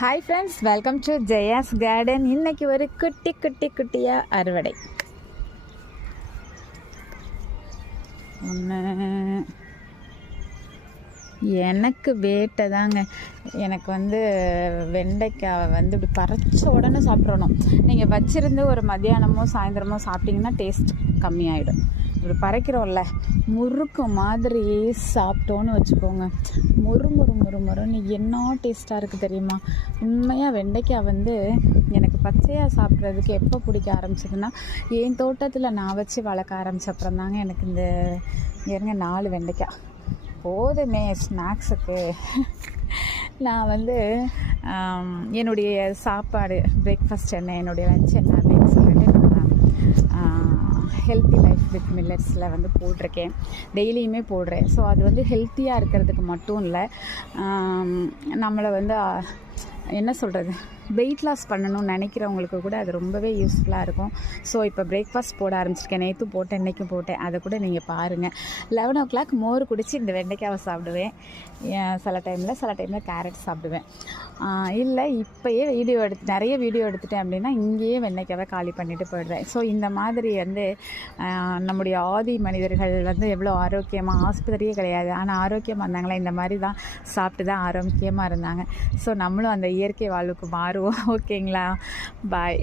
Hi friends welcome to Jaya's garden இன்னைக்கு ஒரு குட்டி குட்டி குட்டியாக அறுவடை. ஒன்று எனக்கு வேட்டை தாங்க. எனக்கு வந்து வெண்டைக்காவை வந்து இப்படி பறிச்ச உடனே சாப்பிட்றணும் நீங்கள் வச்சுருந்து ஒரு மத்தியானமோ சாயந்தரமோ சாப்பிட்டிங்கன்னா டேஸ்ட் கம்மியாயிடும். இப்படி பறைக்கிறோம்ல முறுக்கு மாதிரி சாப்பிட்டோன்னு வச்சுக்கோங்க. முறு முறு முறு முறுன்னு என்ன டேஸ்ட்டாக இருக்குது தெரியுமா? உண்மையாக வெண்டைக்காய் வந்து எனக்கு பச்சையாக சாப்பிட்றதுக்கு எப்போ பிடிக்க ஆரம்பிச்சதுன்னா என் தோட்டத்தில் நான் வச்சு வளர்க்க ஆரம்பிச்சப்புறம் தாங்க எனக்கு இந்த இருங்க நாலு வெண்டைக்காய். போதுமே ஸ்நாக்ஸுக்கு நான் வந்து என்னுடைய சாப்பாடு பிரேக்ஃபாஸ்ட் என்ன என்னுடைய லஞ்ச் என்ன அப்படின்னு சொல்லிட்டு ஹெல்த்தி லைஃப் வித் மில்லட்ஸில் வந்து போட்டிருக்கேன். டெய்லியுமே போடுறேன். ஸோ அது வந்து ஹெல்த்தியாக இருக்கிறதுக்கு மட்டும் இல்லை நம்மளை வந்து என்ன சொல்கிறது வெயிட் லாஸ் பண்ணணும்னு நினைக்கிறவங்களுக்கு கூட அது ரொம்பவே யூஸ்ஃபுல்லாக இருக்கும். ஸோ இப்போ பிரேக்ஃபாஸ்ட் போட ஆரம்பிச்சிருக்கேன். நேற்று போட்டேன் இன்றைக்கும் போட்டேன். அதை கூட நீங்கள் பாருங்கள் லெவன் ஓ கிளாக் மோர் குடித்து இந்த வெண்டைக்காவை சாப்பிடுவேன். சில டைமில் சில டைமில் கேரட் சாப்பிடுவேன். இல்லை இப்போயே வீடியோ எடுத்து நிறைய வீடியோ எடுத்துட்டேன் அப்படின்னா இங்கேயே வெண்டைக்காவை காலி பண்ணிவிட்டு போயிடுவேன் ஸோ இந்த மாதிரி வந்து நம்முடைய ஆதி மனிதர்கள் வந்து எவ்வளோ ஆரோக்கியமாக ஆஸ்பத்திரியே கிடையாது. ஆனால் ஆரோக்கியமாக இருந்தாங்களே? இந்த மாதிரி தான் சாப்பிட்டு தான் ஆரோக்கியமாக இருந்தாங்க. ஸோ நம்மளும் அந்த இயற்கை வாழ்வுக்கு வருவோம். ஓகேங்களா? பாய்